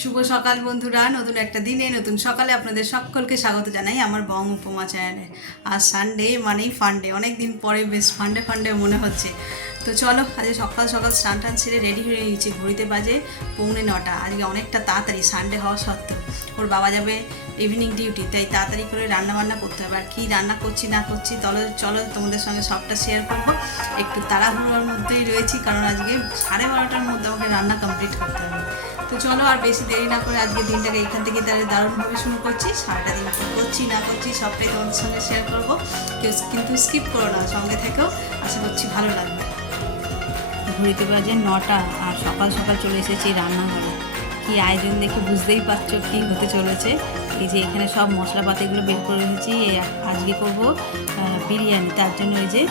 শুভ সকাল বন্ধুরা, নতুন একটা দিনে নতুন সকালে আপনাদের সকলকে স্বাগত জানাই আমার বং উপমা চ্যানেলে। আজ সানডে মানেই ফান্ডে, অনেক দিন পরে বেশ ফান্ডে ফান্ডে মনে হচ্ছে। তো চলো, আজ সকাল সকাল স্নান টান সেরে রেডি হয়ে নিয়েছি। ঘড়িতে বাজে 9:45। আজকে অনেকটা তাড়াতাড়ি, সানডে হওয়া সত্ত্বেও। ওর বাবা যাবে ইভিনিং ডিউটি, তাই তাড়াতাড়ি করে রান্না বান্না করতে হবে। আর কী রান্না করছি না করছি চলো তোমাদের সঙ্গে সবটা শেয়ার করবো। একটু তাড়াহুড়োর মধ্যেই রয়েছি, কারণ আজকে 12:30টার মধ্যে আমাকে রান্না কমপ্লিট করতে হবে। তো চলো, আর বেশি দেরি না করে আজকে দিনটাকে এখান থেকে দারুণভাবে শুরু করছি। সারাটা দিন কী করছি না করছি সবটাই তোমাদের সঙ্গে শেয়ার করবো। কেউ কিন্তু স্কিপ করো না, সঙ্গে থেকেও আশা করছি ভালো লাগবে। ঘড়িতে বাজে 9টা, আর সকাল সকাল চলে এসেছি রান্নাঘরে। কী আয়োজন দেখে বুঝতেই পারছো কী হতে চলেছে। এই যে এখানে সব মশলাপাতিগুলো বের করে রেখেছি। আজকে করবো বিরিয়ানি, তার জন্য এই যে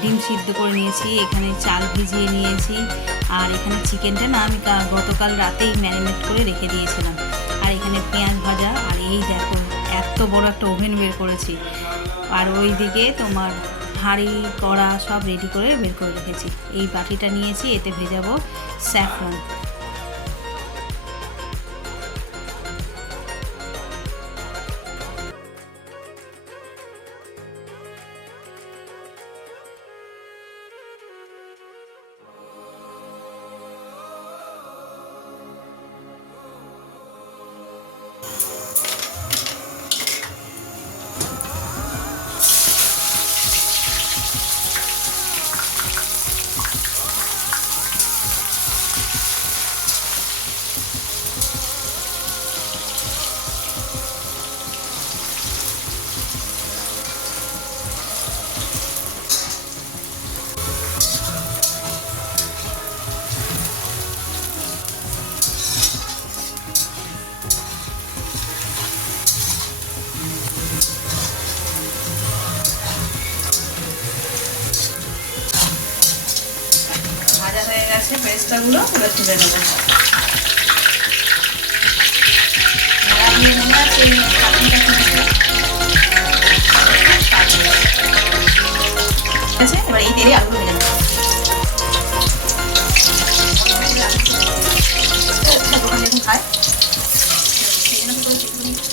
ডিম সিদ্ধ করে নিয়েছি, এখানে চাল ভিজিয়ে নিয়েছি, আর এখানে চিকেনটা না আমি গতকাল রাতেই ম্যারিনেট করে রেখে দিয়েছিলাম। আর এখানে পেঁয়াজ ভাজা, আর এই দেখো এত বড় একটা ওভেন বের করেছি। আর ওই দিকে তোমার হাঁড়ি কড়া সব রেডি করে বের করে রেখেছি। এই বাটিটা নিয়েছি, এতে ভেজাবো স্যাফরন। ভাজা হয়ে গেছে পেস্তাগুলো, এবার তুলে নেবো। মনে আছে এবার এই তেলে আলুগুলো ভেজে নেবো। যখন খায় সেই জন্য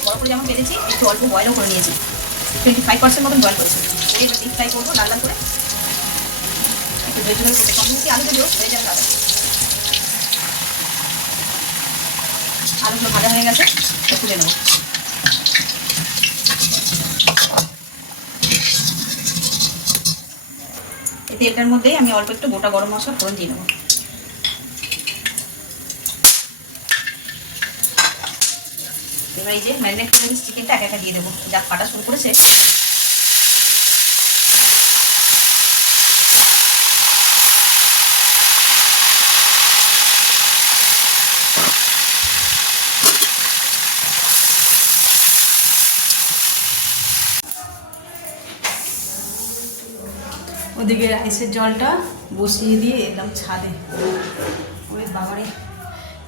বড় করে যেমন বেড়েছি, একটু অল্প বয়েলও করে নিয়েছি। 25% মতন বয়েল করেছি। এবার ডিপ ফ্রাই করবো লাল লাল করে। একটু ভেজিটেবল করতে কম দিয়েছি, আলু দিলেও হয়ে যাবে দাদা। আলুগুলো ভাজা হয়ে গেছে, তুলে নেবো। এই তেলটার মধ্যেই আমি অল্প একটু গোটা গরম মশলা ফোড়ন দিয়ে নেবো। এবার এই যে ম্যারিনেট করে চিকেনটা একা একা দিয়ে দেবো, যা ফাটা শুরু করেছে। ওদিকে রাইসের জলটা বসিয়ে দিয়ে এলাম ছাদে। ওই বাবারে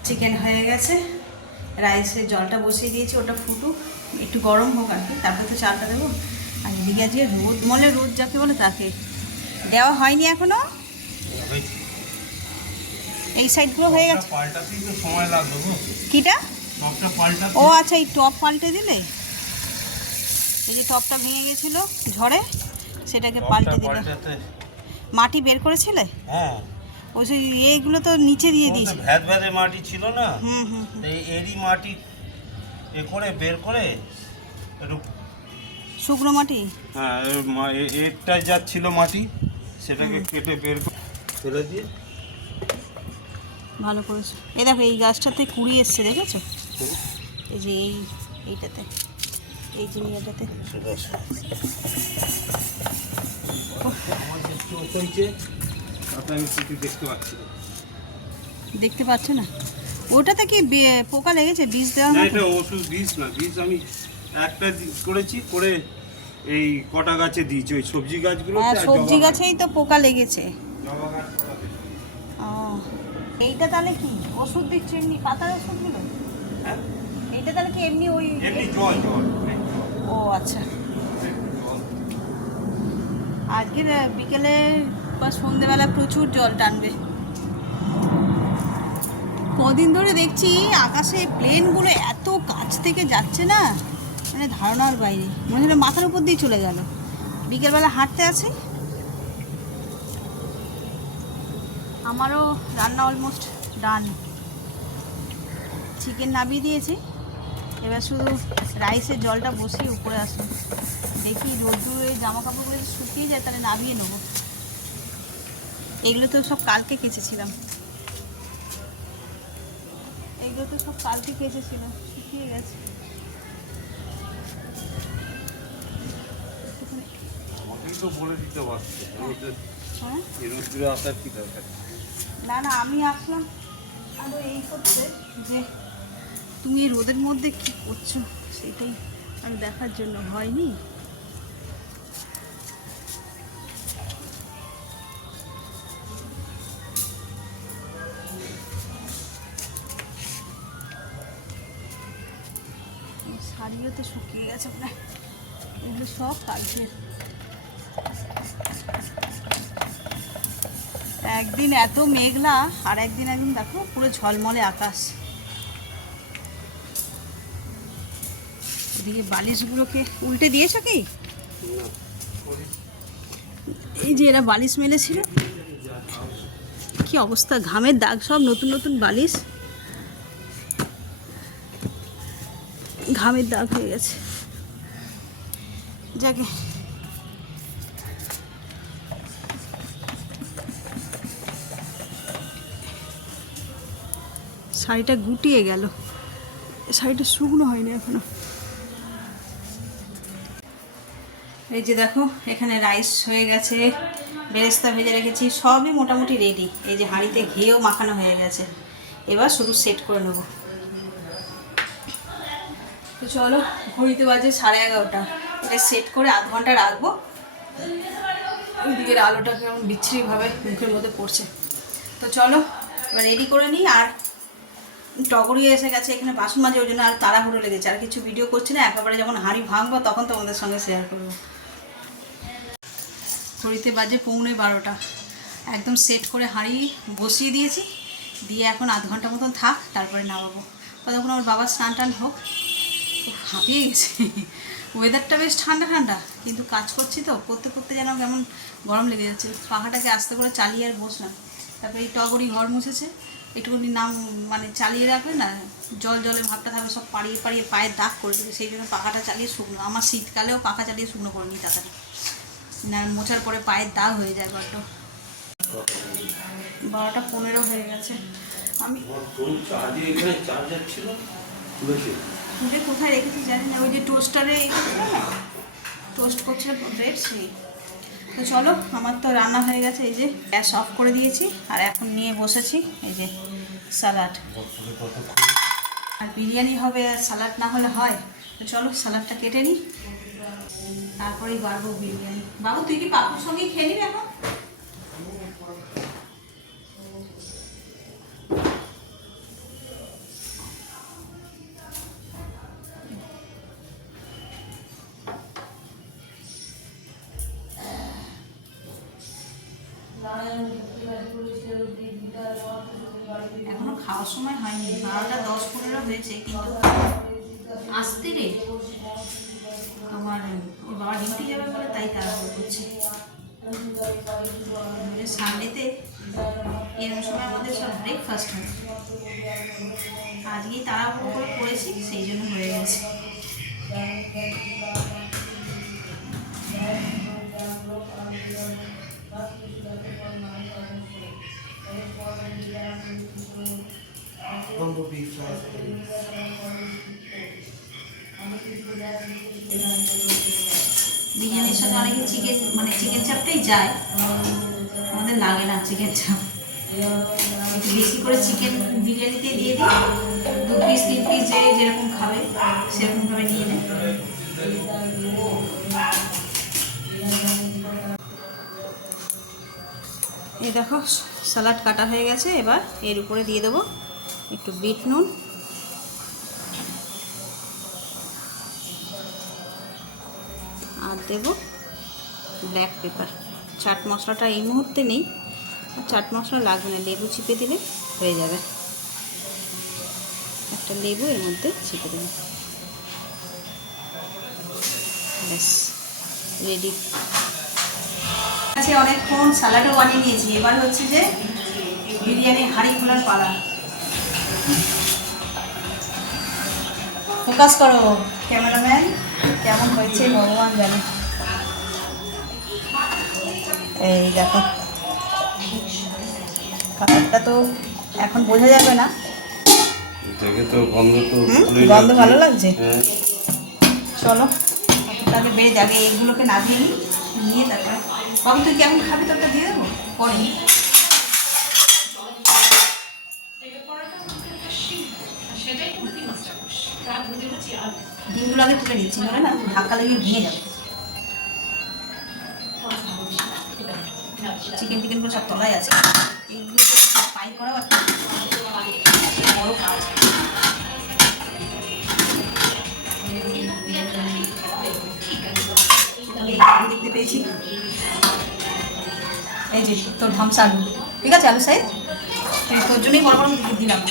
চিকেন হয়ে গেছে, রাইসের জলটা বসিয়ে দিয়েছি, ওটা ফুটুক, একটু গরম হোক আর কি, তারপরে তো চালটা দেবো। আর এদিকে আজকে রোদ, মনে রোদ যাকে বলে তাকে দেওয়া হয়নি এখনো। এই সাইডগুলো হয়ে গেছে। কিটা? ও আচ্ছা, এই টপ পাল্টে দিলে। এই যে টপটা ভেঙে গেছিলো ঝড়ে, সেটাকে পাল্টে দিলে। মাটি বের করেছিলে? হ্যাঁ, ওই যে এইগুলো তো নিচে দিয়ে দিয়েছি। ভ্যাদ ভ্যাদে মাটি ছিল না, এরই মাটি এ করে বের করে একটু শুকনো মাটি। হ্যাঁ, একটাই যাচ্ছিল মাটি, সেটাকে কেটে বের করে ফেলে দিয়ে ভালো করেছো। এই দেখো এই গাছটাতে কুড়ি এসছে, দেখেছো? এই যে এইটাতে, এই জিনিসটাতে। দেখতে পাচ্ছ না? ওটাতে কি পোকা লেগেছে? বীজ দেওয়া? না, এটা ওষুধ বীজ না, বীজ আমি একটা করেছি, করে এই কটা গাছে দিয়েছি, ওই সবজি গাছগুলো। হ্যাঁ, সবজি গাছেই তো পোকা লেগেছে। ও, এইটা তাহলে কি ওষুধ দিচ্ছ? এমনি পাতার ওষুধগুলো? হ্যাঁ, এইটা তাহলে কি এমনি ওই জল? ও আচ্ছা। আজকের বিকেলে বা সন্ধ্যেবেলা প্রচুর জল টানবে। কদিন ধরে দেখছি আকাশে প্লেনগুলো এত কাছ থেকে যাচ্ছে না, মানে ধারণার বাইরে, মনে হলো মাথার উপর দিয়ে চলে গেল। বিকেলবেলা হাঁটতে আছি, আমারও রান্না অলমোস্ট ডান। চিকেন নামিয়ে দিয়েছি, এবার শুধু রাইসের জলটা বসিয়ে উপরে আসুন, দেখি রোদ্দুরে জামা কাপড়গুলো যদি শুকিয়ে যায় তাহলে নামিয়ে নেবো। এগুলো তো সব কালকে কেচেছিলাম, এগুলো তো সব কালকে কেচেছিলাম, শুকিয়ে গেছে। আমাকেই তো বলে দিতে পারছে হ্যাঁ, এই রোদ্দুরে আসার কি দরকার। না না, আমি আসলাম আরও এই করতে যে তুমি এই রোদের মধ্যে কি করছো সেটাই আমি দেখার জন্য, হয়নি। শাড়িও তো শুকিয়ে গেছে প্রায়, এগুলো সব কালকের। একদিন এত মেঘলা আর একদিন একদিন দেখো পুরো ঝলমলে আকাশ। এদিকে বালিশগুলোকে উল্টে দিয়েছো কি? এই যে এরা বালিশ মেলেছিল, কি অবস্থা, ঘামের দাগ, সব নতুন নতুন বালিশ ঘামের দাগ হয়ে গেছে। যাকে শাড়িটা গুটিয়ে গেল, শাড়িটা শুকনো হয়নি এখনো। এই যে দেখো এখানে রাইস হয়ে গেছে, বেরেস্তা ভেজে রেখেছি, সবই মোটামুটি রেডি। এই যে হাঁড়িতে ঘিয়েও মাখানো হয়ে গেছে, এবার শুধু সেট করে নেবো। তো চলো, ঘড়িতে বাজে 11:30, এটা সেট করে আধ ঘন্টা রাখবো। ওইদিকের আলোটা কেমন বিচ্ছিরিভাবে মুখের মধ্যে পড়ছে। তো চলো এবার রেডি করে নিই। আর টগরিও এসে গেছে এখানে বাসন মাজে, ওই জন্য আর তাড়াহুড়ো লেগেছে, আর কিছু ভিডিও করছি না, একেবারে যখন হাঁড়ি ভাঙবো তখন তোমাদের সঙ্গে শেয়ার করবো। ঘড়িতে বাজে 11:45, একদম সেট করে হাঁড়ি বসিয়ে দিয়েছি, দিয়ে এখন আধ ঘন্টা মতন থাক, তারপরে নামাবো। ততক্ষণ আমার বাবার স্নান টান হোক। হাঁপিয়ে গেছে, ওয়েদারটা বেশ ঠান্ডা ঠান্ডা, কিন্তু কাজ করছি তো, করতে করতে যেন কেমন গরম লেগে যাচ্ছে। পাখাটাকে আস্তে করে চালিয়ে আর বসলাম। তারপরে এই টগরি ঘর মুছেছে, একটুখানি নাম মানে চালিয়ে রাখবে না, জলে ভাবটা থাকবে, সব পাড়িয়ে পাড়িয়ে পায়ের দাগ করে দেবে, সেই জন্য পাখাটা চালিয়ে শুকনো। আমার শীতকালেও পাখা চালিয়ে শুকনো করে নিই তাড়াতাড়ি, না মোছার পরে পায়ের দাগ হয়ে যায় বড্ড। 12:15 হয়ে গেছে। আমি তুলে কোথায় রেখেছি জানি না, ওই যে টোস্টারে টোস্ট করছিল ব্রেড, সেই। তো চলো, আমার তো রান্না হয়ে গেছে, এই যে গ্যাস অফ করে দিয়েছি, আর এখন নিয়ে বসেছি এই যে স্যালাড। আর বিরিয়ানি হবে, আর স্যালাড না হলে হয়? তো চলো স্যালাডটা কেটে নিই, তারপরেই বাড়বো বিরিয়ানি। বাবু তুই কি পাপুর সঙ্গেই খেয়ে নিবি এখন? এখনো খাওয়ার সময় হয়নি, 12:10-15 হয়েছে, কিন্তু আসতে রে আমার ওর বাবা ডিউটি যাবে বলে তাই তাড়াহুড়ো করছে। সানডেতে এরকম সময় আমাদের সব ব্রেকফাস্ট হয়, আজকেই তাড়াহুড়ো করে করেছি, সেই জন্য হয়ে গেছে। বিরিয়ানির সাথে অনেকে চিকেন মানে চিকেন চাপটাই যায়, আমাদের লাগে না চিকেন চাপ। একটু বেশি করে চিকেন বিরিয়ানিতে দিয়ে দিই, 2 পিস 3 পিস যে যেরকম খাবে সেরকমভাবে নিয়ে নেয়। এই দেখো স্যালাড কাটা হয়ে গেছে, এবার এর উপরে দিয়ে দেবো একটু বিট নুন, আর দেবো ব্ল্যাক পেপার। চাট মশলাটা এই মুহূর্তে নেই, চাট মশলা লাগবে না, লেবু চিপে দিলে হয়ে যাবে। একটা লেবু এর মধ্যে ছেঁকে দেবো, ব্যাস রেডি আছে। অনেকক্ষণ স্যালাডও বানিয়ে নিয়েছি, এবার হচ্ছে যে বিরিয়ানি হাঁড়ি খোলার পালা। ফোকাস করো ক্যামেরাম্যান, কেমন হয়েছে ভগবান জানে। এই দেখো কালারটা তো এখন বোঝা যাবে না, গন্ধ ভালো লাগছে। চলো তাহলে বেশ, আগে এগুলোকে নামিয়ে নিই, নিয়ে তারপরে বাবু তুই কেমন খাবি তোরটা দিয়ে দেবো পরে। ডিমগুলো আগে তুলে নিচ্ছি, নয় না ধাক্কা লেগে ভেঙে যাবে। চিকেন টিকেনগুলো সব তলায় আছে, এইগুলো ফ্রাই করা বড় কাজ। দেখতে পেয়েছি এই যে তোর ধামসা আলু, ঠিক আছে আলু সাইজ তোর জন্যই বড় বড় দিলাম,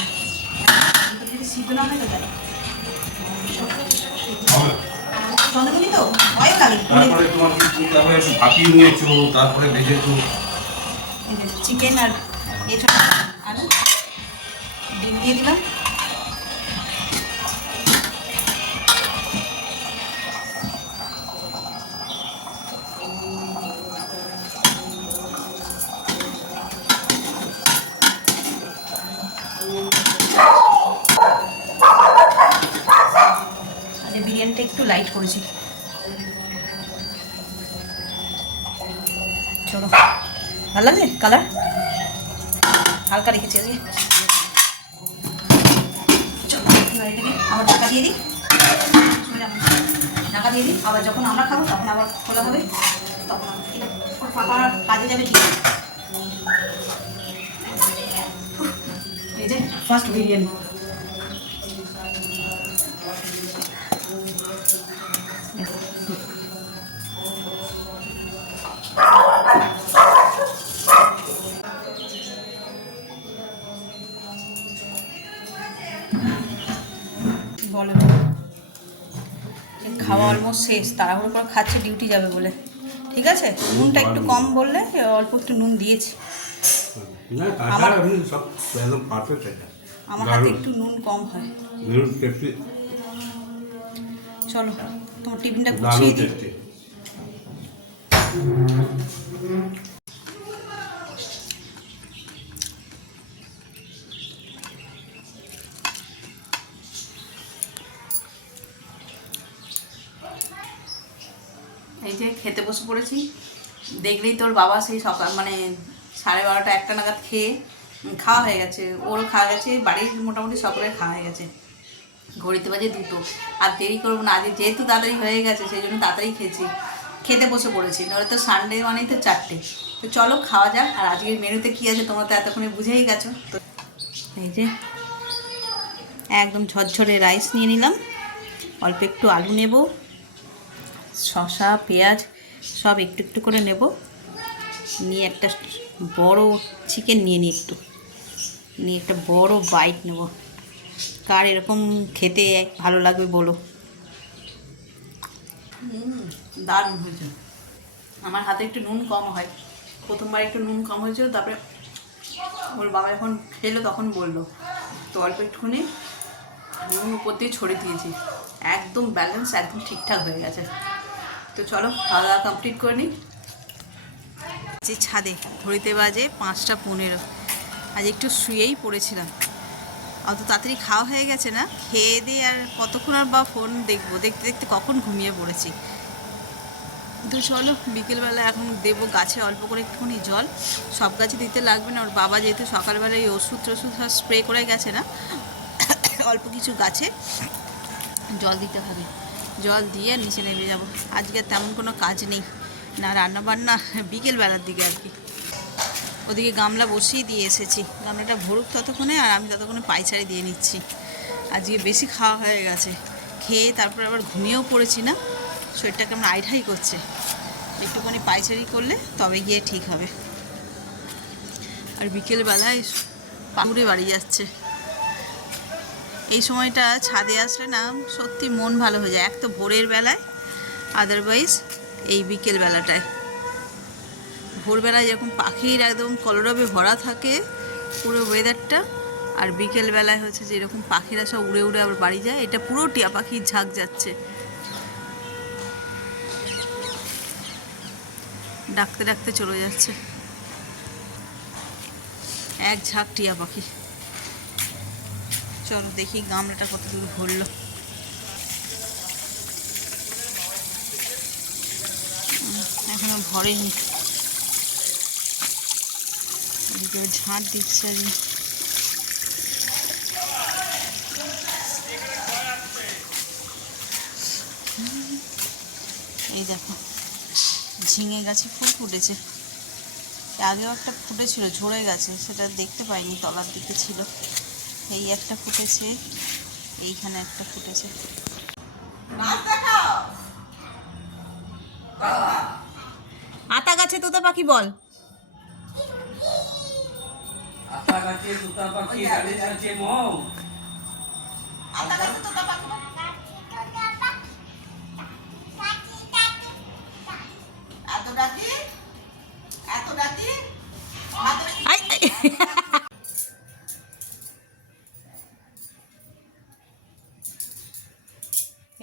যদি সিদ্ধ না হয় তো দেয় চন্দ্রমণি তো ভয় লাগে। তারপরে তোমার কি চিন্তা হয়, একটু ভাপিয়ে নিয়েছো তারপরে ভেজেছো। চিকেন আর এছাড়া আলু ডিম দিয়ে দিলাম। বিরিয়ানিটা একটু লাইট করেছি, চলো ভালো লাগছে কালার, হালকা রেখেছি আজকে। চলো আবার ঢাকা দিয়ে দিই, ঢাকা দিয়ে দিই, আবার যখন আমরা খাবো তখন আবার খোলা হবে, তখন ফাঁকা কাজে যাবে। ঠিক এই যে ফার্স্ট বিরিয়ানি। বলো খাওয়া অলমোস্ট শেষ, তাড়াহুড়ো করে খাচ্ছে ডিউটি যাবে বলে। ঠিক আছে নুনটা একটু কম বললে, অল্প একটু নুন দিয়েছি। আমার হাতে একটু নুন কম হয়। চলো তোমার টিফিনটা গুছিয়ে দিই। এই যে খেতে বসে পড়েছি, দেখলেই তোর বাবা সেই সকাল মানে 12:30 একটা নাগাদ খেয়ে খাওয়া হয়ে গেছে, ওরও খাওয়া গেছে, বাড়ির মোটামুটি সকলের খাওয়া হয়ে গেছে। ঘড়িতে বাজে 2টো, আর দেরি করবো না, আজকে যেহেতু তাড়াতাড়ি হয়ে গেছে সেই জন্য তাড়াতাড়ি খেতে বসে পড়েছি, নইলে তো সানডে মানেই তো 4টে। তো চলো খাওয়া যাক। আর আজকের মেনুতে কী আছে তোমরা তো এতক্ষণে বুঝেই গেছো। তো এই যে একদম ঝরঝরে রাইস নিয়ে নিলাম, অল্প একটু আলু নেব, শসা পেঁয়াজ সব একটু একটু করে নেব, নিয়ে একটা বড় চিকেন নিয়ে নিই, একটু নিয়ে একটা বড় বাইট নেব। কার এরকম খেতে ভালো লাগবে বলো। দারুণ হয়েছে। আমার হাতে একটু নুন কম হয়, প্রথমবার একটু নুন কম হয়েছিল, তারপরে ওর বাবা যখন খেলো তখন বললো, তো অল্প একটুখানি নুন উপর দিয়ে ছড়িয়ে দিয়েছি, একদম ব্যালেন্স একদম ঠিকঠাক হয়ে গেছে। তো চলো খাওয়া দাওয়া কমপ্লিট করে নিই। যে ছাদে ঘড়িতে বাজে 5:15, আজ একটু শুয়েই পড়েছিলাম, অত তাড়াতাড়ি খাওয়া হয়ে গেছে না, খেয়ে দিয়ে আর কতক্ষণ আর বা ফোন দেখবো, দেখতে দেখতে কখন ঘুমিয়ে পড়েছি। তো চলো বিকেলবেলা এখন দেবো গাছে অল্প করে একটুখানি জল, সব গাছে দিতে লাগবে না, ওর বাবা যেহেতু সকালবেলা এই ওষুধ টষুধ স্প্রে করে গেছে না, অল্প কিছু গাছে জল দিতে হবে, জল দিয়ে নিচে নেমে যাব। আজকে তেমন কোনো কাজ নেই, না রান্নাবান্না, বিকেলবেলার দিকে আর কি। ওদিকে গামলা বসিয়ে দিয়ে এসেছি, গামলাটা ভরুক ততক্ষণে, আর আমি ততক্ষণে পায়চারি দিয়ে নিচ্ছি। আজকে বেশি খাওয়া হয়ে গেছে, খেয়ে তারপর আবার ঘুমিয়েও পড়েছি না, শরীরটা কেমন আইঢাই করছে, একটুখানি পায়চারি করলে তবে গিয়ে ঠিক হবে। আর বিকেলবেলায় পাউড়ে বাড়ি যাচ্ছে, এই সময়টা ছাদে আসলে না সত্যি মন ভালো হয়ে যায়, এক তো ভোরের বেলায়, আদারওয়াইজ এই বিকেল বেলাটায়। ভোরবেলায় যখন পাখির একদম কলরবে ভরা থাকে পুরো ওয়েদারটা, আর বিকেল বেলায় হচ্ছে যে এরকম পাখিরা সব উড়ে উড়ে আবার বাড়ি যায়, এটা পুরো টিয়া পাখির ঝাঁক যাচ্ছে, ডাকতে ডাকতে চলে যাচ্ছে এক ঝাঁক টিয়া পাখি। চলো দেখি গামলাটা কত দূর ভরলো। এখনো ভরেনি, এদিকে ঝাঁট দিচ্ছে আর এই দেখো ঝিঙে গাছে ফুল ফুটেছে, আগেও একটা ফুটেছিল ঝরে গেছে, সেটা দেখতে পাইনি, তলার দিকে ছিল। এই একটা ফুটেছে, এইখানে একটা ফুটেছে। আতা গাছে তোতা পাখি বল। আতা গাছে তোতা পাখি গাছে আছে মৌ। আতা গাছে তোতা পাখি এত ডাকি এত ডাকি।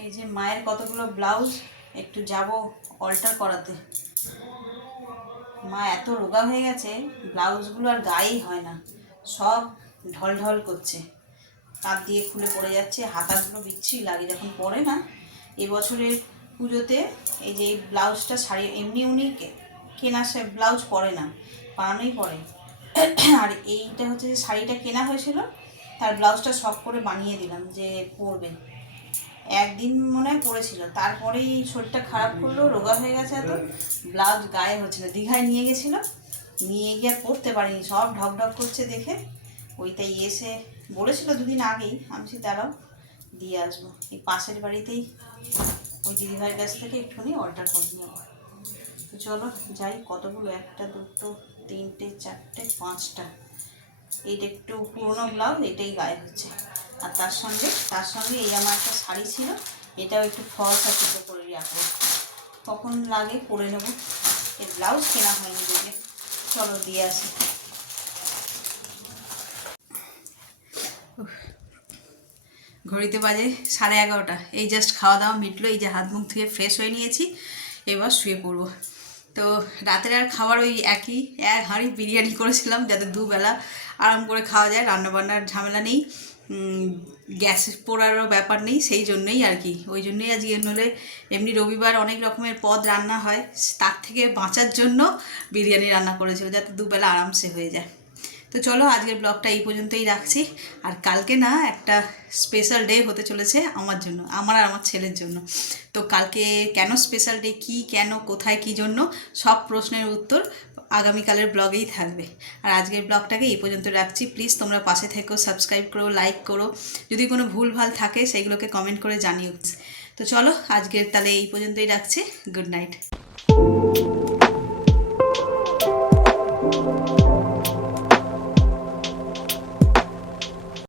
এই যে মায়ের কতগুলো ব্লাউজ একটু যাব অল্টার করাতে। মা এত রোগা হয়ে গেছে, ব্লাউজগুলো আর গায়েই হয় না, সব ঢল ঢল করছে, কাঁধ দিয়ে খুলে পড়ে যাচ্ছে, হাতাগুলো বিচ্ছিরি লাগে যখন পরে না। এবছরের পুজোতে এই যে এই ব্লাউজটা শাড়ি এমনি উনি কেনা ব্লাউজ পরে না, বানানোই পরে। আর এইটা হচ্ছে যে শাড়িটা কেনা হয়েছিল, তার ব্লাউজটা শখ করে বানিয়ে দিলাম যে পরবে। একদিন মনে হয় পরেছিল, তারপরেই শরীরটা খারাপ করলো, রোগা হয়ে গেছে, এত ব্লাউজ গায়ে হচ্ছে না। দীঘায় নিয়ে গেছিলো, নিয়ে গিয়ে পরতে পারিনি, সব ঢক ঢক করছে দেখে ওইটাই এসে বলেছিল দুদিন আগেই, আমি সে তারাও দিয়ে আসবো। এই পাশের বাড়িতেই ওই দিদিভাইয়ের কাছ থেকে একটুখানি অল্টার করে নেবো। তো চলো যাই, কতগুলো, একটা দুটো তিনটে চারটে পাঁচটা। এইটা একটু পুরোনো ব্লাউজ, এটাই গায়ে হচ্ছে। আর তার সঙ্গে এই আমার একটা শাড়ি ছিল, এটাও একটু ফলস আর কিছু করে রাখবো, কখন লাগে পরে নেবো। এই ব্লাউজ কেনা হয়নি দেখে, চলো দিয়ে আসি। ঘড়িতে বাজে 11:30, এই জাস্ট খাওয়া দাওয়া মিটলো, এই যে হাত মুখ ধুয়ে ফ্রেশ হয়ে নিয়েছি, এবার শুয়ে পড়বো। তো রাতের আর খাবার ওই এক হাঁড়ি বিরিয়ানি করেছিলাম, যাতে দুবেলা আরাম করে খাওয়া যায়, রান্নাবান্নার ঝামেলা নেই, গ্যাস পোড়ারও ব্যাপার নেই, সেই জন্যই আর কি। ওই জন্যই আজকে নলে এমনি রবিবার অনেক রকমের পদ রান্না হয়, তার থেকে বাঁচার জন্য বিরিয়ানি রান্না করেছিল, যাতে দুবেলা আরামসে হয়ে যায়। তো চলো আজকের ব্লগটা এই পর্যন্তই রাখছি। আর কালকে না একটা স্পেশাল ডে হতে চলেছে আমার জন্য, আমার আর আমার ছেলের জন্য। তো কালকে কেন স্পেশাল ডে, কী কেন কোথায় কী জন্য, সব প্রশ্নের উত্তর আগামীকালের ব্লগেই থাকবে। আর আজকের ব্লগটাকে এই পর্যন্ত রাখছি। প্লিজ তোমরা পাশে থেকো, সাবস্ক্রাইব করো, লাইক করো, যদি কোনো ভুলভাল থাকে সেগুলোকে কমেন্ট করে জানিও। তো চলো আজকের তাহলে এই পর্যন্তই রাখছি। Good night.